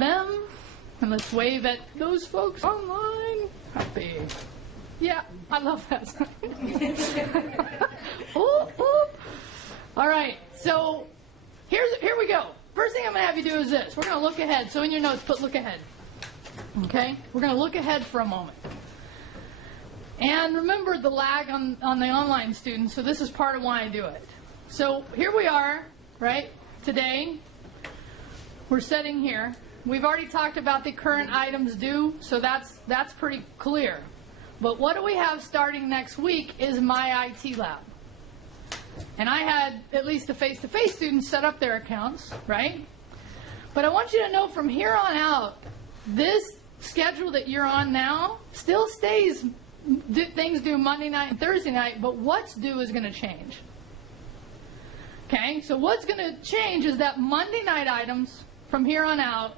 them. And let's wave at those folks online. Happy. Yeah, I love that sign. Oop, oop. All right, so here we go. First thing I'm going to have you do is this. We're going to look ahead. So in your notes, put look ahead. Okay? We're going to look ahead for a moment. And remember the lag on the online students, so this is part of why I do it. So here we are, right? Today, we're sitting here. We've already talked about the current items due, so that's pretty clear. But what do we have starting next week is MyITLab. And I had at least the face-to-face students set up their accounts, right? But I want you to know from here on out, this schedule that you're on now still stays, things due Monday night and Thursday night, but what's due is going to change. Okay, so what's going to change is that Monday night items from here on out,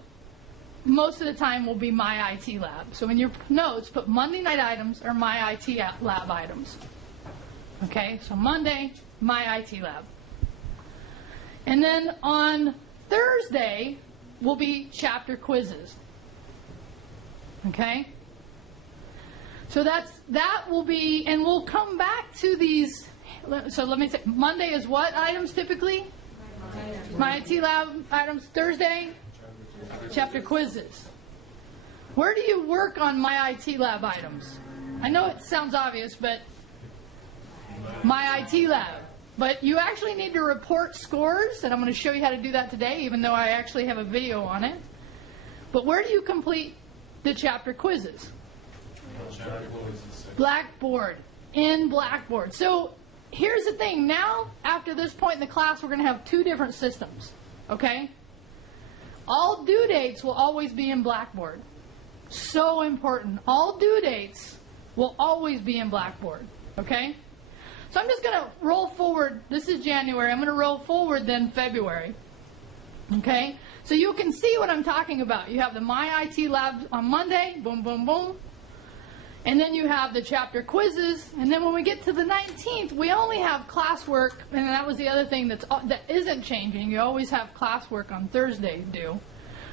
most of the time will be MyITLab. So in your notes, put Monday night items or MyITLab items. Okay, so Monday, MyITLab. And then on Thursday will be chapter quizzes. Okay? So that will be, and we'll come back to these. So let me say, Monday is what items typically? MyITLab items. Thursday? Chapter quizzes. Where do you work on MyITLab items? I know it sounds obvious, but MyITLab. But you actually need to report scores, and I'm going to show you how to do that today, even though I actually have a video on it. But where do you complete the chapter quizzes? Blackboard. In Blackboard. So here's the thing. Now, after this point in the class, we're going to have two different systems. Okay? All due dates will always be in Blackboard. So important. All due dates will always be in Blackboard. Okay? So I'm just going to roll forward. This is January. I'm going to roll forward then February. Okay? So you can see what I'm talking about. You have the MyITLab on Monday. Boom, boom, boom. And then you have the chapter quizzes. And then when we get to the 19th, we only have classwork. And that was the other thing that isn't changing. You always have classwork on Thursday due.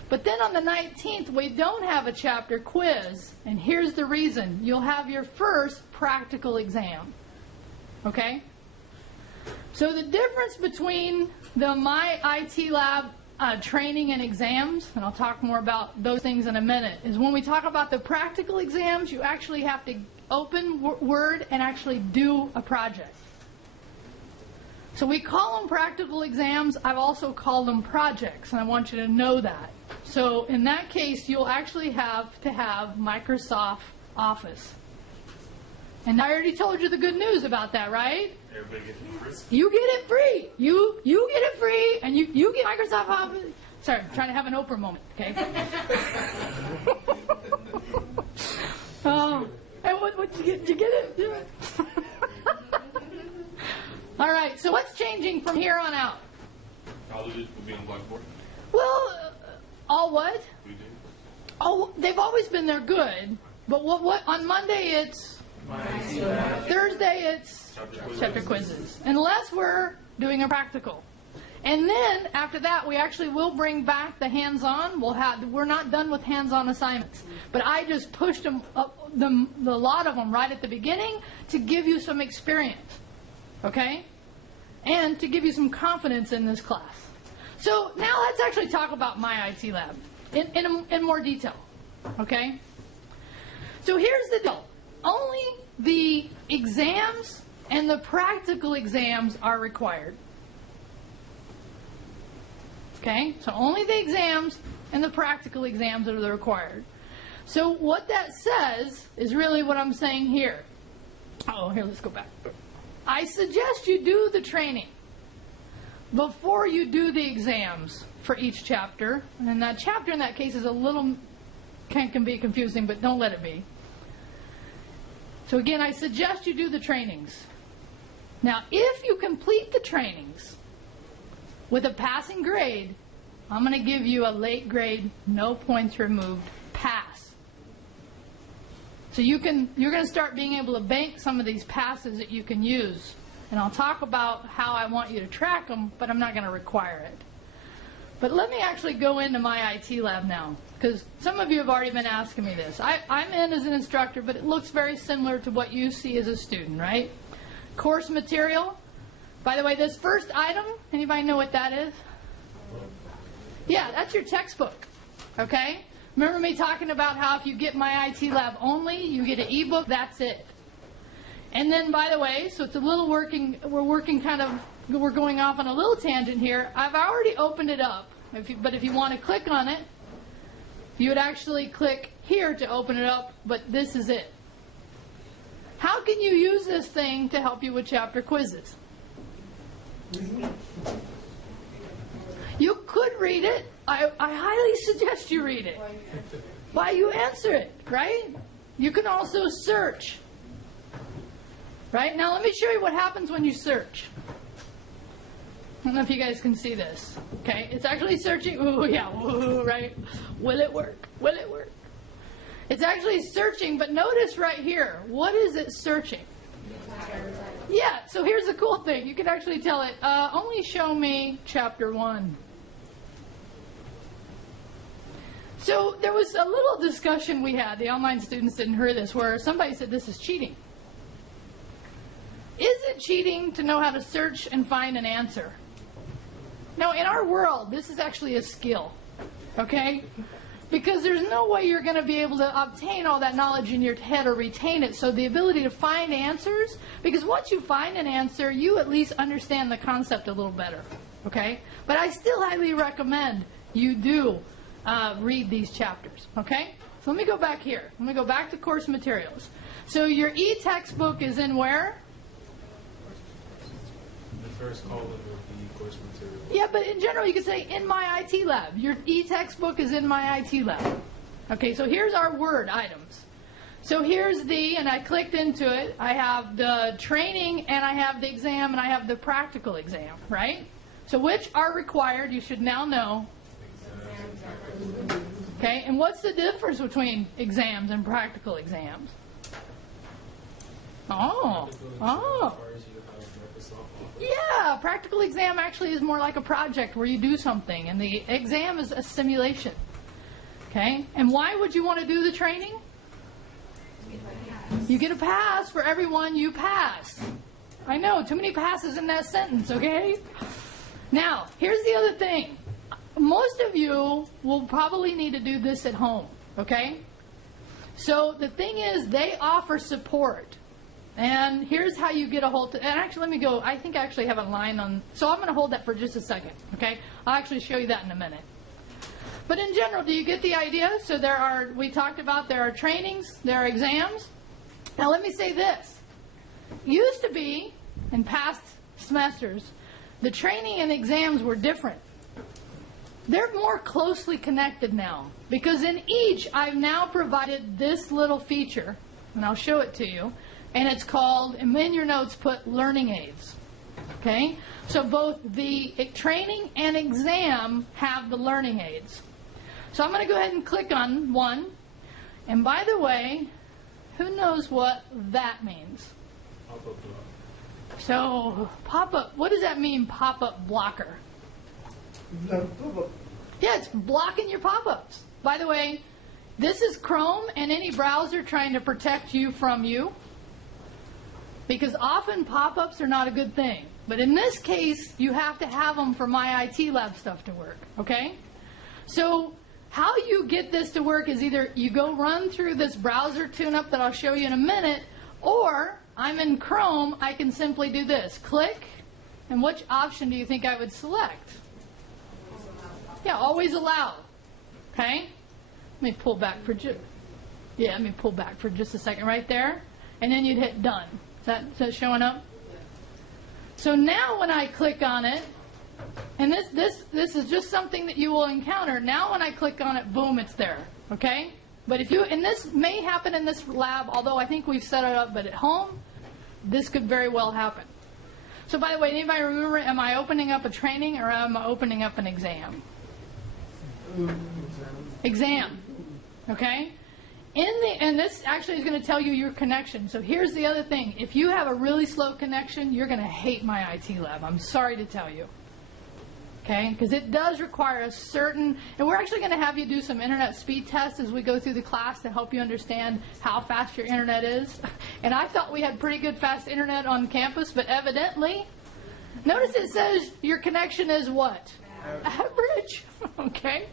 But then on the 19th, we don't have a chapter quiz. And here's the reason. You'll have your first practical exam. Okay? So the difference between the MyITLab training and exams, and I'll talk more about those things in a minute, is when we talk about the practical exams, you actually have to open Word and actually do a project. So we call them practical exams. I've also called them projects, and I want you to know that. So in that case, you'll actually have to have Microsoft Office. And I already told you the good news about that, right? Everybody gets it free. You get it free. You get it free, and you get Microsoft Office. Sorry, I'm trying to have an Oprah moment, okay? And what you get? Did you get it? Yeah. All right. So what's changing from here on out? Colleges will be on Blackboard. Well, all what? We do. Oh, they've always been there good. But what on Monday it's. Thursday it's chapter quizzes, unless we're doing a practical. And then after that, we actually will bring back the hands-on. We're not done with hands-on assignments, but I just pushed them up, the lot of them right at the beginning to give you some experience, okay, and to give you some confidence in this class. So now let's actually talk about MyITLab in more detail, okay. So here's the deal. Only the exams and the practical exams are required. Okay? So only the exams and the practical exams are required. So what that says is really what I'm saying here. Oh, here, let's go back. I suggest you do the training before you do the exams for each chapter. And that chapter in that case is a little, can be confusing, but don't let it be. So again, I suggest you do the trainings. Now, if you complete the trainings with a passing grade, I'm going to give you a late grade, no points removed, pass. So you're going to start being able to bank some of these passes that you can use. And I'll talk about how I want you to track them, but I'm not going to require it. But let me actually go into MyITLab now, because some of you have already been asking me this. I'm in as an instructor, but it looks very similar to what you see as a student, right? Course material. By the way, this first item, anybody know what that is? Yeah, that's your textbook, okay? Remember me talking about how if you get MyITLab only, you get an ebook, that's it. And then, by the way, so it's a little we're going off on a little tangent here. I've already opened it up, but if you want to click on it, you would actually click here to open it up, but this is it. How can you use this thing to help you with chapter quizzes? You could read it. I highly suggest you read it. Why you answer it, right? You can also search. Right? Now let me show you what happens when you search. I don't know if you guys can see this. Okay, it's actually searching. Ooh, yeah, ooh, right? Will it work? Will it work? It's actually searching, but notice right here. What is it searching? Yeah, so here's the cool thing. You can actually tell it, only show me chapter 1. So there was a little discussion we had. The online students didn't hear this, where somebody said this is cheating. Is it cheating to know how to search and find an answer? Now, in our world, this is actually a skill, okay? Because there's no way you're going to be able to obtain all that knowledge in your head or retain it. So the ability to find answers, because once you find an answer, you at least understand the concept a little better, okay? But I still highly recommend you do read these chapters, okay? So let me go back here. Let me go back to course materials. So your e-textbook is in where? The first column of the course material. Yeah, but in general, you could say in MyITLab. Your e-textbook is in MyITLab. Okay, so here's our word items. So here's and I clicked into it. I have the training, and I have the exam, and I have the practical exam, right? So which are required, you should now know. Okay, and what's the difference between exams and practical exams? Oh. Yeah, practical exam actually is more like a project where you do something, and the exam is a simulation. Okay, and why would you want to do the training? You get a pass for everyone you pass. I know, too many passes in that sentence, okay? Now, here's the other thing. Most of you will probably need to do this at home, okay? So the thing is, they offer support. And here's how you get a hold of, and actually let me go, I think I actually have a line on, so I'm going to hold that for just a second, okay? I'll actually show you that in a minute. But in general, do you get the idea? So we talked about there are trainings, there are exams. Now let me say this. Used to be, in past semesters, the training and exams were different. They're more closely connected now, because in each I've now provided this little feature, and I'll show it to you. And it's called, and in your notes put learning aids. Okay? So both the training and exam have the learning aids. So I'm going to go ahead and click on one. And by the way, who knows what that means? Pop-up block. So, pop-up, what does that mean, pop-up blocker? Yeah, it's blocking your pop-ups. By the way, this is Chrome and any browser trying to protect you from you. Because often pop-ups are not a good thing. But in this case, you have to have them for MyITLab stuff to work, okay? So how you get this to work is either you go run through this browser tune-up that I'll show you in a minute, or I'm in Chrome, I can simply do this. Click, and which option do you think I would select? Yeah, always allow, okay? Let me pull back for just a second right there, and then you'd hit done. Is that showing up? So now when I click on it, and this is just something that you will encounter. Now when I click on it, boom, it's there. Okay? But and this may happen in this lab, although I think we've set it up, but at home, this could very well happen. So by the way, anybody remember, am I opening up a training or am I opening up an exam? Exam. Okay? And this actually is going to tell you your connection. So here's the other thing. If you have a really slow connection, you're going to hate MyITLab. I'm sorry to tell you. okay? Because it does require a certain, and we're actually going to have you do some internet speed tests as we go through the class to help you understand how fast your internet is. And I thought we had pretty good fast internet on campus, but evidently, notice it says your connection is what? Average. Okay.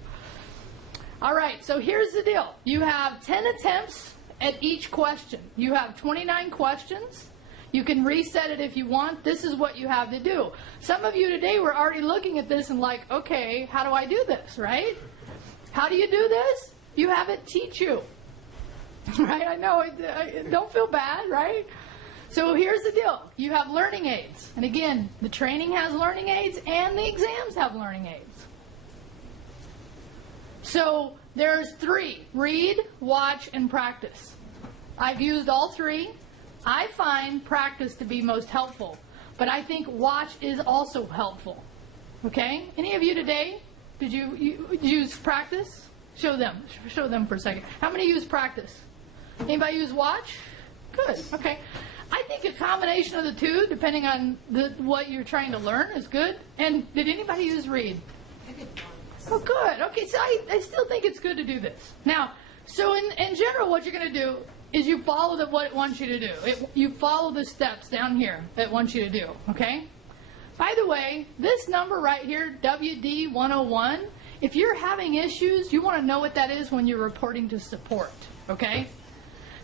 All right, so here's the deal. You have 10 attempts at each question. You have 29 questions. You can reset it if you want. This is what you have to do. Some of you today were already looking at this and like, okay, how do I do this, right? How do you do this? You have it teach you. Right? I know, don't feel bad, right? So here's the deal. You have learning aids. And again, the training has learning aids and the exams have learning aids. So there's 3. Read, watch, and practice. I've used all 3. I find practice to be most helpful, but I think watch is also helpful. Okay? Any of you today, did you use practice? Show them for a second. How many use practice? Anybody use watch? Good. Okay. I think a combination of the two, depending on what you're trying to learn, is good. And did anybody use read? Oh, good. Okay, so I still think it's good to do this. Now, so in general, what you're going to do is you follow what it wants you to do. You follow the steps down here that it wants you to do, okay? By the way, this number right here, WD101, if you're having issues, you want to know what that is when you're reporting to support, okay?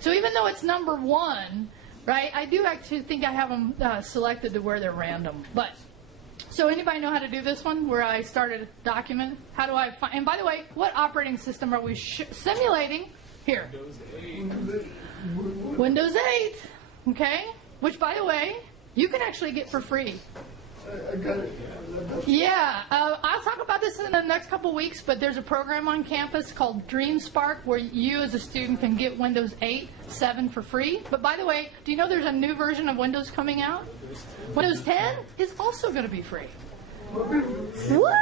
So even though it's number 1, right, I do actually think I have them selected to where they're random. But, so anybody know how to do this one, where I started a document? How do I find, and by the way, what operating system are we simulating? Here. Windows 8. Okay? Which, by the way, you can actually get for free. I got it. Yeah. I'll talk about this in the next couple weeks, but there's a program on campus called DreamSpark where you as a student can get Windows 8, 7 for free. But by the way, do you know there's a new version of Windows coming out? Windows 10 is also going to be free. What?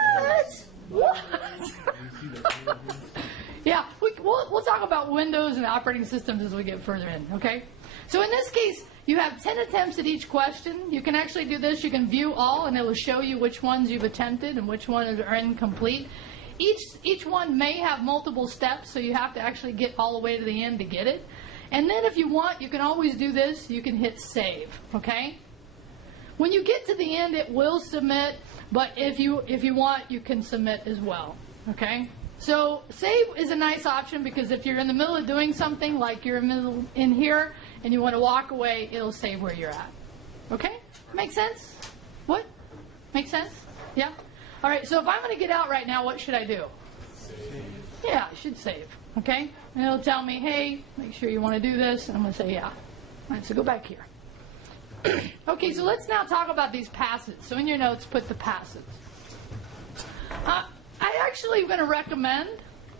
Yeah, we'll talk about Windows and operating systems as we get further in, okay? So in this case, you have 10 attempts at each question. You can actually do this. You can view all, and it will show you which ones you've attempted and which ones are incomplete. Each one may have multiple steps, so you have to actually get all the way to the end to get it. And then if you want, you can always do this. You can hit save, okay? When you get to the end, it will submit, but if you want, you can submit as well, okay? So save is a nice option because if you're in the middle of doing something, like you're in here and you want to walk away, it'll save where you're at. Okay? Make sense? What? Make sense? Yeah? All right, so if I'm going to get out right now, what should I do? Save. Yeah, I should save. Okay? And it'll tell me, hey, make sure you want to do this. And I'm going to say, yeah. All right, so go back here. Okay, so let's now talk about these passes. So in your notes, put the passes. I actually am going to recommend,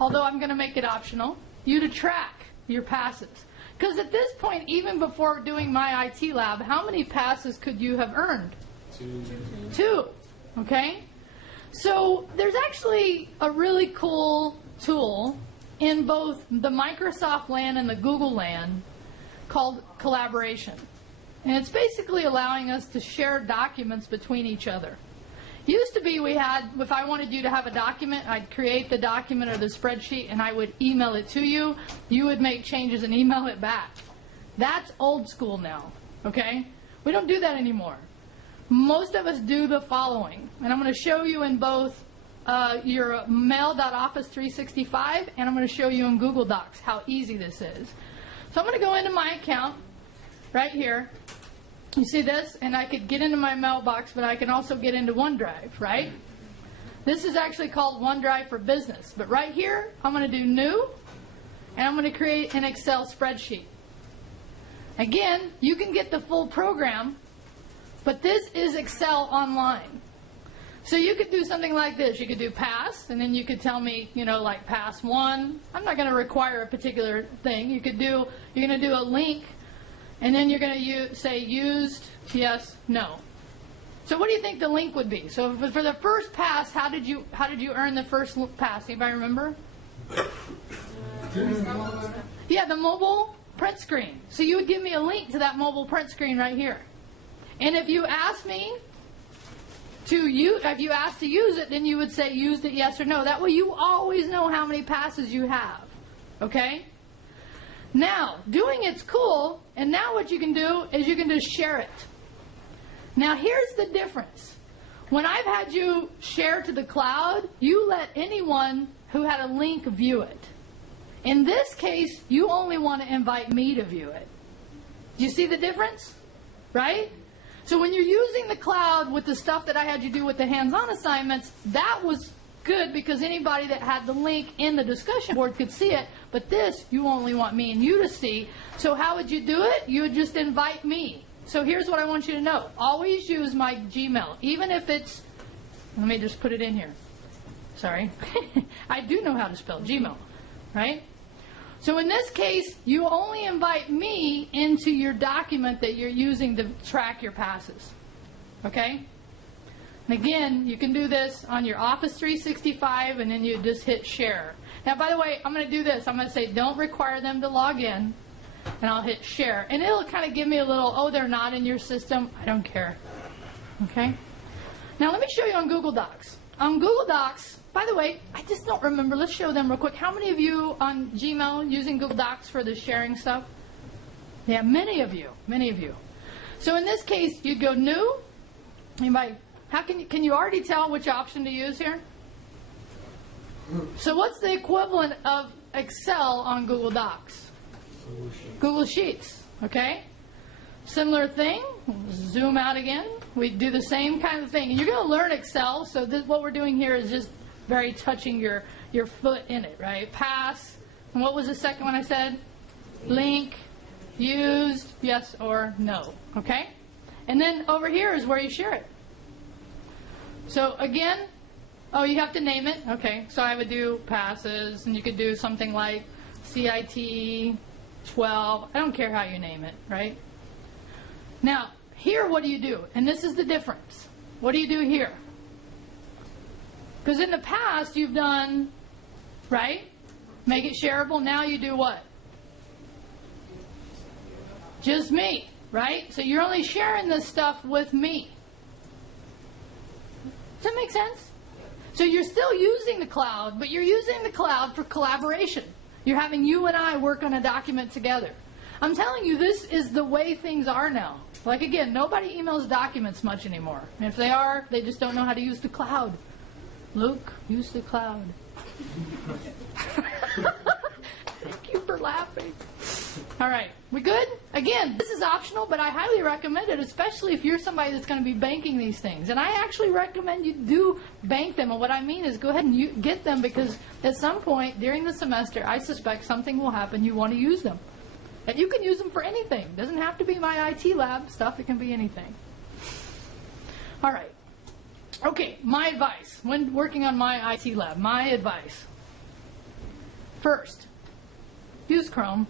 although I'm going to make it optional, you to track your passes. Because at this point, even before doing MyITLab, how many passes could you have earned? 2. Okay? So there's actually a really cool tool in both the Microsoft LAN and the Google LAN called collaboration. And it's basically allowing us to share documents between each other. Used to be we had, if I wanted you to have a document, I'd create the document or the spreadsheet and I would email it to you. You would make changes and email it back. That's old school now, okay? We don't do that anymore. Most of us do the following. And I'm going to show you in both your mail.office 365 and I'm going to show you in Google Docs how easy this is. So I'm going to go into my account right here. You see this? And I could get into my mailbox, but I can also get into OneDrive, right? This is actually called OneDrive for Business. But right here, I'm going to do New, and I'm going to create an Excel spreadsheet. Again, you can get the full program, but this is Excel online. So you could do something like this. You could do pass, and then you could tell me, you know, like pass 1. I'm not going to require a particular thing. You could do, you're going to do a link. And then you're going to say used, yes, no. So what do you think the link would be? So for the first pass, how did you earn the first pass? Anybody remember? Yeah, the mobile print screen. So you would give me a link to that mobile print screen right here. And if you ask me if you asked to use it, then you would say used it, yes or no. That way you always know how many passes you have. Okay? Now, doing it's cool, and now what you can do is you can just share it. Now, here's the difference. When I've had you share to the cloud, you let anyone who had a link view it. In this case, you only want to invite me to view it. Do you see the difference? Right? So when you're using the cloud with the stuff that I had you do with the hands-on assignments, that was good because anybody that had the link in the discussion board could see it. But this, you only want me and you to see. So how would you do it? You would just invite me. So here's what I want you to know. Always use my Gmail, even if it's, let me just put it in here. Sorry. I do know how to spell Gmail, right? So in this case, you only invite me into your document that you're using to track your passes, okay? And again, you can do this on your Office 365, and then you just hit share. Now, by the way, I'm going to do this. I'm going to say don't require them to log in. And I'll hit share. And it'll kind of give me a little, oh, they're not in your system. I don't care. Okay? Now, let me show you on Google Docs. On Google Docs, by the way, I just don't remember. Let's show them real quick. How many of you on Gmail using Google Docs for the sharing stuff? Yeah, many of you. Many of you. So in this case, you'd go new. Anybody? How can you already tell which option to use here? So what's the equivalent of Excel on Google Docs? Google Sheets, okay? Similar thing. Zoom out again. We do the same kind of thing. You're going to learn Excel, so what we're doing here is just very touching your foot in it, right? Pass. And what was the second one I said? Link. Used. Yes or no. Okay? And then over here is where you share it. So again, oh, you have to name it. Okay, so I would do passes, and you could do something like CIT 12. I don't care how you name it, right? Now, here what do you do? And this is the difference. What do you do here? Because in the past, you've done, right? Make it shareable. Now you do what? Just me, right? So you're only sharing this stuff with me. Does that make sense? So you're still using the cloud, but you're using the cloud for collaboration. You're having you and I work on a document together. I'm telling you, this is the way things are now. Like, again, nobody emails documents much anymore. And if they are, they just don't know how to use the cloud. Luke, use the cloud. Thank you for laughing. All right, we good? Again, this is optional, but I highly recommend it, especially if you're somebody that's going to be banking these things. And I actually recommend you do bank them. And what I mean is go ahead and get them, because at some point during the semester, I suspect something will happen. You want to use them. And you can use them for anything. It doesn't have to be MyITLab stuff. It can be anything. All right. Okay, my advice when working on MyITLab. My advice. First, use Chrome.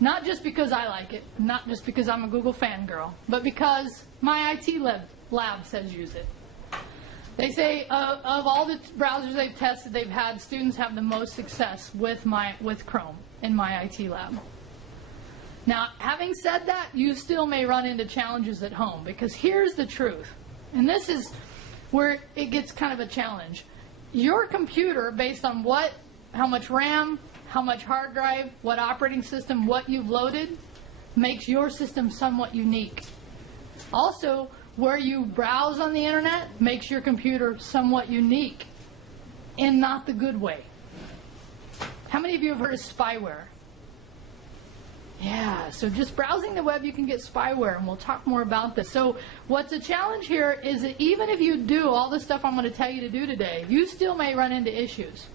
Not just because I like it, not just because I'm a Google fangirl, but because MyITLab says use it. They say of all the browsers they've tested, they've had students have the most success with Chrome in MyITLab. Now, having said that, you still may run into challenges at home, because here's the truth, and this is where it gets kind of a challenge. Your computer, based on how much RAM, how much hard drive, what operating system, what you've loaded, makes your system somewhat unique. Also, where you browse on the internet makes your computer somewhat unique, in not the good way. How many of you have heard of spyware? Yeah, so just browsing the web, you can get spyware, and we'll talk more about this. So what's a challenge here is that even if you do all the stuff I'm going to tell you to do today, you still may run into issues.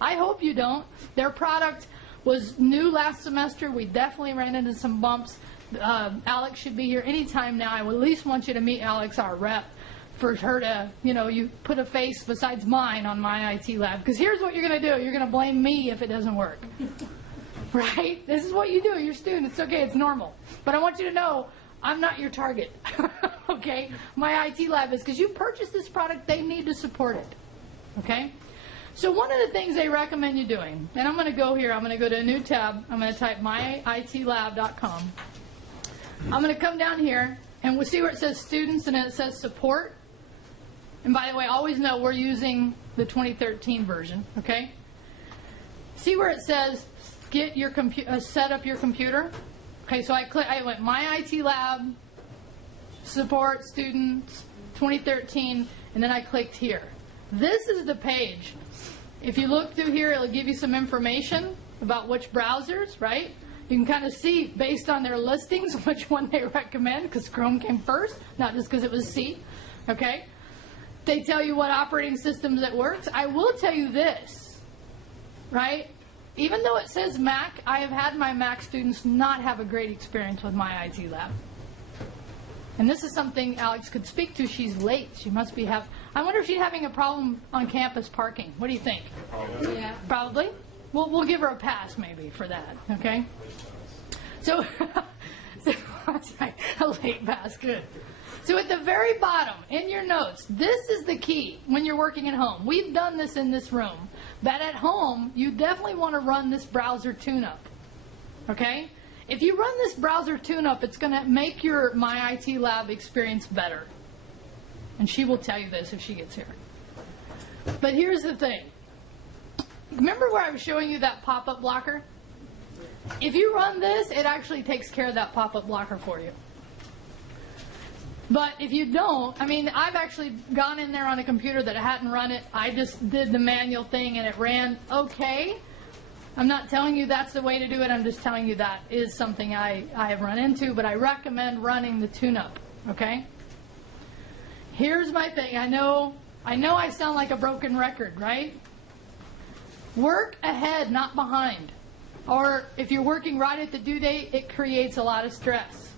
I hope you don't. Their product was new last semester. We definitely ran into some bumps. Alex should be here anytime now. I would at least want you to meet Alex, our rep, for her to, you put a face besides mine on MyITLab. Because here's what you're going to do. You're going to blame me if it doesn't work. Right? This is what you do. You're a student. It's okay. It's normal. But I want you to know, I'm not your target. Okay? MyITLab is, because you purchased this product, they need to support it. Okay? So one of the things they recommend you doing, and I'm going to go here, I'm going to go to a new tab, I'm going to type myitlab.com. I'm going to come down here, and we'll see where it says students and then it says support. And by the way, always know we're using the 2013 version, okay? See where it says get your set up your computer? Okay, so I went MyITLab, support students, 2013, and then I clicked here. This is the page. If you look through here, it'll give you some information about which browsers, right? You can kind of see, based on their listings, which one they recommend, because Chrome came first, not just because it was C, okay? They tell you what operating systems it works. I will tell you this, right? Even though it says Mac, I have had my Mac students not have a great experience with MyITLab. And this is something Alex could speak to. She's late. She must be I wonder if she's having a problem on campus parking. What do you think? Yeah. Probably? We'll give her a pass maybe for that, okay? So, that's right, a late pass, good. So at the very bottom, in your notes, this is the key when you're working at home. We've done this in this room, but at home, you definitely want to run this browser tune-up, okay? If you run this browser tune-up, it's going to make your MyITLab experience better. And she will tell you this if she gets here. But here's the thing. Remember where I was showing you that pop-up blocker? If you run this, it actually takes care of that pop-up blocker for you. But if you don't, I mean, I've actually gone in there on a computer that hadn't run it. I just did the manual thing and it ran okay. I'm not telling you that's the way to do it. I'm just telling you that is something I have run into, but I recommend running the tune-up, okay? Here's my thing. I know I sound like a broken record, right? Work ahead, not behind. Or if you're working right at the due date, it creates a lot of stress.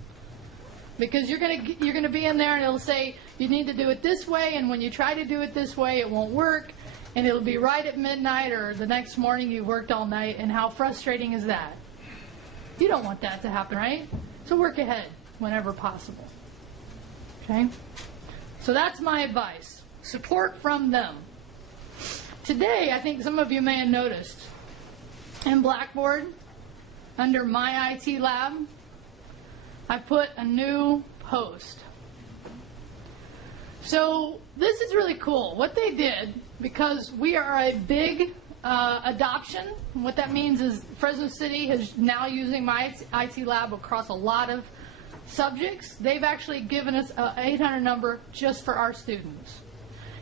Because you're going to be in there and it'll say you need to do it this way, and when you try to do it this way, it won't work. And it'll be right at midnight or the next morning you worked all night, and how frustrating is that? You don't want that to happen, right? So work ahead whenever possible. Okay? So that's my advice. Support from them. Today, I think some of you may have noticed, in Blackboard, under MyITLab, I put a new post. So this is really cool. What they did, because we are a big adoption, what that means is Fresno City is now using MyITLab across a lot of subjects. They've actually given us an 800 number just for our students.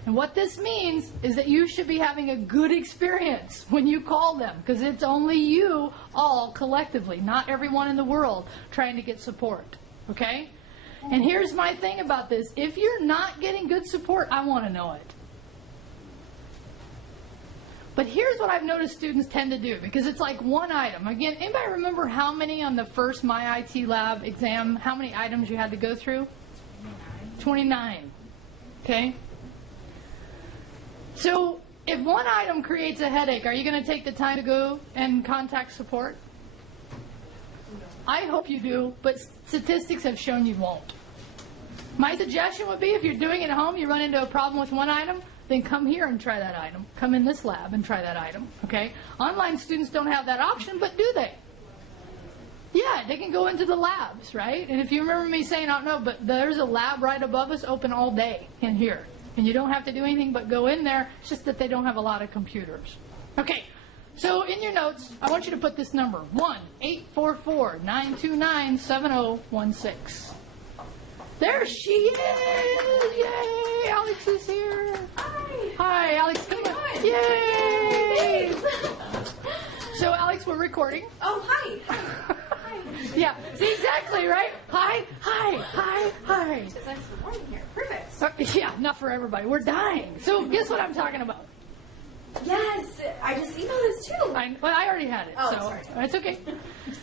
And what this means is that you should be having a good experience when you call them, because it's only you all collectively, not everyone in the world, trying to get support. Okay? And here's my thing about this. If you're not getting good support, I want to know it. But here's what I've noticed students tend to do, because it's like one item. Again, anybody remember how many on the first MyITLab exam, how many items you had to go through? 29. Okay? So if one item creates a headache, are you going to take the time to go and contact support? I hope you do, but statistics have shown you won't. My suggestion would be, if you're doing it at home, you run into a problem with one item, then come here and try that item. Come in this lab and try that item, okay? Online students don't have that option, but do they? Yeah, they can go into the labs, right? And if you remember me saying, oh no, but there's a lab right above us open all day in here. And you don't have to do anything but go in there. It's just that they don't have a lot of computers. Okay, so in your notes, I want you to put this number, 1-844-929-7016. There she is! Yay! Alex is here. Hi. Hi, Alex. Come on. Yay! So, Alex, we're recording. Oh, hi. Yeah, see, exactly, right? Hi, hi, hi, hi. It's nice and warm here. Perfect. Yeah, not for everybody. We're dying. So, guess what I'm talking about? Yes, I just emailed this too. I already had it. Oh, so sorry. It's okay.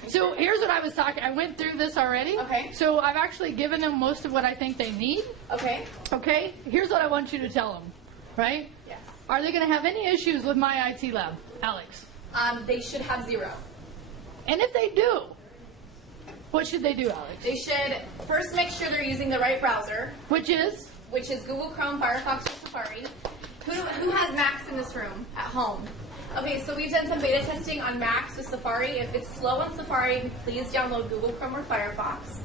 So here's what I was talking. I went through this already. Okay. So I've actually given them most of what I think they need. Okay. Okay. Here's what I want you to tell them. Right? Yes. Are they going to have any issues with MyITLab, Alex? They should have 0. And if they do, what should they do, Alex? They should first make sure they're using the right browser, Which is? which is Google Chrome, Firefox, or Safari. Who has Macs in this room at home? Okay, so we've done some beta testing on Macs with Safari. If it's slow on Safari, please download Google Chrome or Firefox.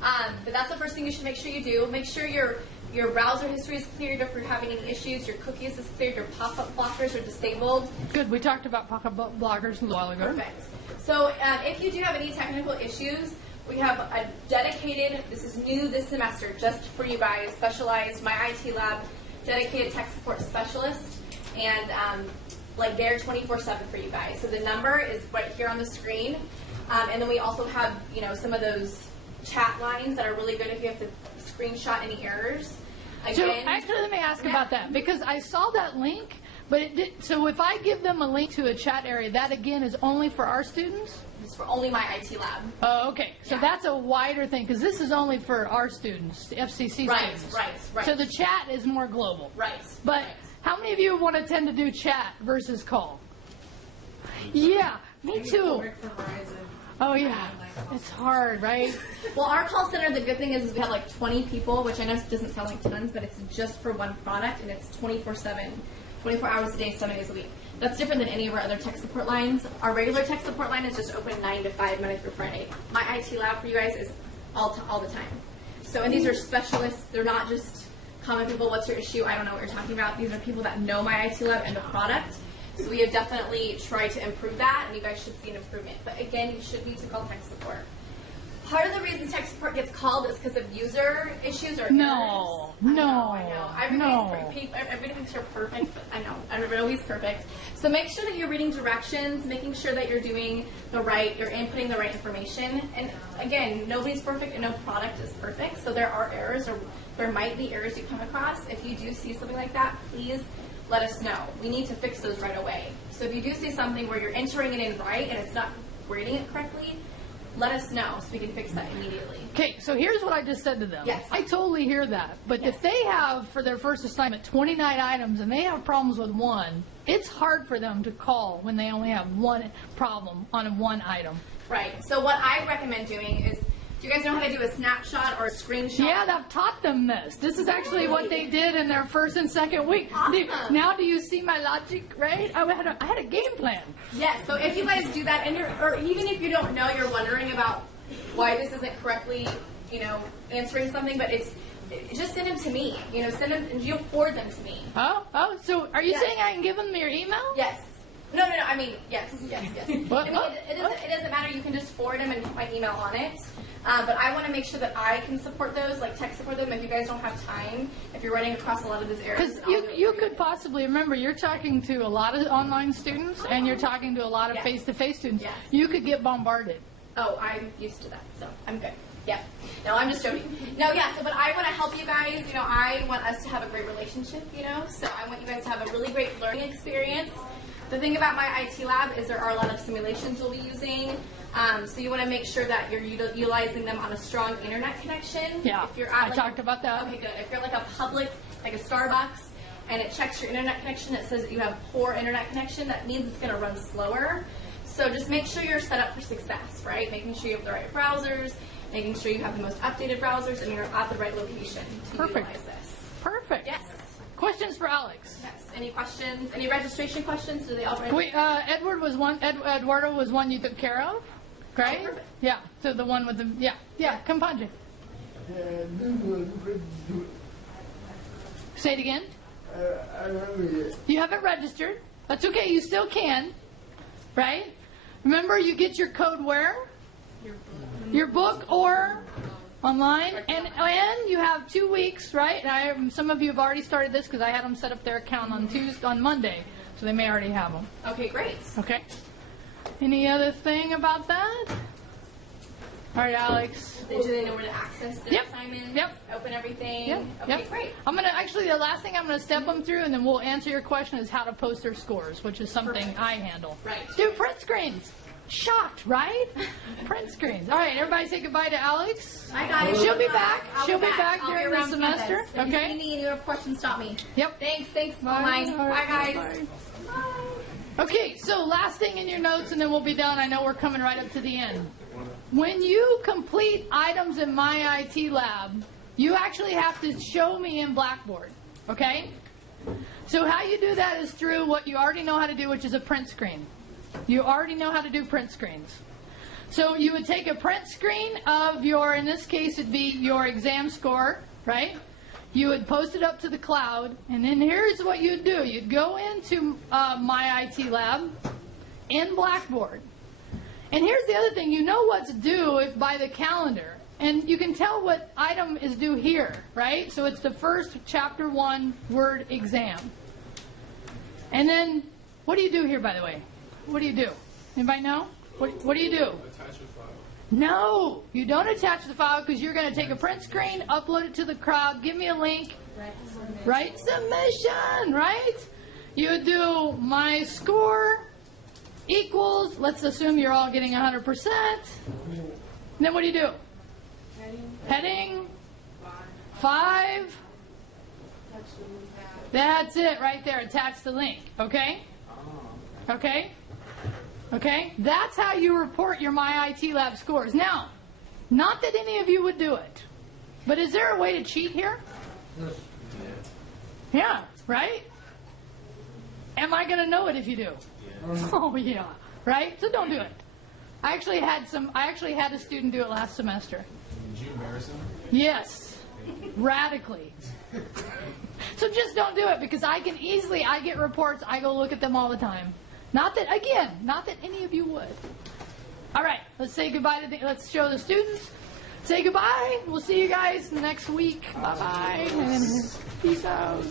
But that's the first thing you should make sure you do. Make sure your your browser history is cleared if you're having any issues, your cookies is cleared, your pop-up blockers are disabled. Good. We talked about pop-up blockers a while ago. Perfect. So if you do have any technical issues, we have a dedicated, this is new this semester, just for you guys, specialized MyITLab, dedicated tech support specialist, and like they're 24/7 for you guys. So the number is right here on the screen. And then we also have, you know, some of those chat lines that are really good if you have to screenshot any errors. Again, So actually, let me ask about that, because I saw that link, but it did, so if I give them a link to a chat area, that again is only for our students? it's for only MyITLab. Oh, okay. So Yeah. that's a wider thing, because this is only for our students, the FCC Right, students. right. So the chat is more global. Right. But right. how many of you want to tend to do chat versus call? Yeah, me too. Oh, yeah. It's hard, right? Well, our call center, the good thing is we have like 20 people, which I know doesn't sound like tons, but it's just for one product, and it's 24/7, 24 hours a day, 7 days a week. That's different than any of our other tech support lines. Our regular tech support line is just open 9 to 5, Monday through Friday. MyITLab for you guys is all the time. So, and these are specialists. They're not just common people. What's your issue? I don't know what you're talking about. These are people that know MyITLab and the product. So we have definitely tried to improve that, and you guys should see an improvement. But again, you should need to call tech support. Part of the reason tech support gets called is because of user issues or No, errors. no, I know. no. Everybody thinks you're perfect, but I know. Everybody's perfect. So make sure that you're reading directions, making sure that you're doing you're inputting the right information. And again, nobody's perfect and no product is perfect. So there are errors, or there might be errors you come across. If you do see something like that, please let us know. We need to fix those right away. So if you do see something where you're entering it in right and it's not grading it correctly, let us know so we can fix that immediately. Okay, so here's what I just said to them. Yes. I totally hear that. But Yes. if they have, for their first assignment, 29 items and they have problems with one, it's hard for them to call when they only have one problem on one item. Right. So what I recommend doing is, do you guys know how to do a snapshot or a screenshot? Yeah, I've taught them this. This is actually what they did in their first and second week. Awesome. Now do you see my logic, right? I had a game plan. Yes. So if you guys do that, and or even if you don't know, you're wondering about why this isn't correctly, answering something, but just send them to me. Send them, and you'll forward them to me. Oh, so are you Yes. saying I can give them your email? Yes. No. I mean, yes. What? I mean, it doesn't matter. You can just forward them and put my email on it. But I want to make sure that I can support those, like tech support them. If you guys don't have time, if you're running across a lot of these errors, Because then I'll do it you for could possibly, remember, you're talking to a lot of online students and you're talking to a lot of Yes. face-to-face students. Yes. You could get bombarded. Oh, I'm used to that, so I'm good. Yeah. No, I'm just joking. No, yeah, but I want to help you guys. I want us to have a great relationship, so I want you guys to have a really great learning experience. The thing about MyITLab is there are a lot of simulations we'll be using. So you want to make sure that you're utilizing them on a strong internet connection. Yeah, If you're at, I talked about that. Okay, good. If you're like a public, like a Starbucks, and it checks your internet connection, it says that you have poor internet connection, that means it's going to run slower. So just make sure you're set up for success, right? Making sure you have the right browsers, making sure you have the most updated browsers, and you're at the right location to Perfect. utilize this. Perfect. Yes. Questions for Alex? Yes. Any questions? Any registration questions? Do they all Wait, Eduardo was one you took care of, right? Oh, perfect. Yeah. So the one with the Compadre. Say it again. You haven't registered. That's okay. You still can, right? Remember, you get your code where? Your book or online, and you have 2 weeks, right? And some of you have already started this because I had them set up their account on Monday, so they may already have them. Okay, great. Okay. Any other thing about that? All right, Alex. Do they know where to access their Yep. assignments? Yep. Open everything? Yep. Okay, Yep. great. The last thing I'm gonna step them through, and then we'll answer your question is how to post their scores, which is something Perfect. I handle. Right. Do print screens. Shocked, right? Print screens. All right, everybody say goodbye to Alex. Hi, guys. She'll be Bye. back. I'll She'll be back I'll during the around semester. campus. If you Okay. see me and you have questions, stop me. Yep. Thanks. Bye. Bye. All right, Bye, guys. bye. Okay, so last thing in your notes, and then we'll be done. I know we're coming right up to the end. When you complete items in MyITLab, you actually have to show me in Blackboard, okay? So how you do that is through what you already know how to do, which is a print screen. You already know how to do print screens. So you would take a print screen of in this case, it'd be your exam score, right? you would post it up to the cloud, and then here's what you'd do. You'd go into MyITLab in Blackboard. And here's the other thing. You know what's due if by the calendar. And you can tell what item is due here, right? So it's the first Chapter 1 Word exam. And then, what do you do here, by the way? What do you do? Anybody know? What do you do? Attach a file. No, you don't attach the file because you're going to take a print screen, upload it to the crowd, give me a link, write submission, right? You would do my score equals, let's assume you're all getting 100%. Then what do you do? Heading. 5. That's it right there. Attach the link. Okay? Okay? Okay? That's how you report your MyITLab scores. Now, not that any of you would do it, but is there a way to cheat here? Yeah, right? Am I going to know it if you do? Oh, yeah. Right? So don't do it. I actually had a student do it last semester. Did you embarrass him? Yes. Radically. So just don't do it because I get reports, I go look at them all the time. Not that any of you would. All right, let's say goodbye let's show the students. Say goodbye. We'll see you guys next week. Bye-bye. And peace out.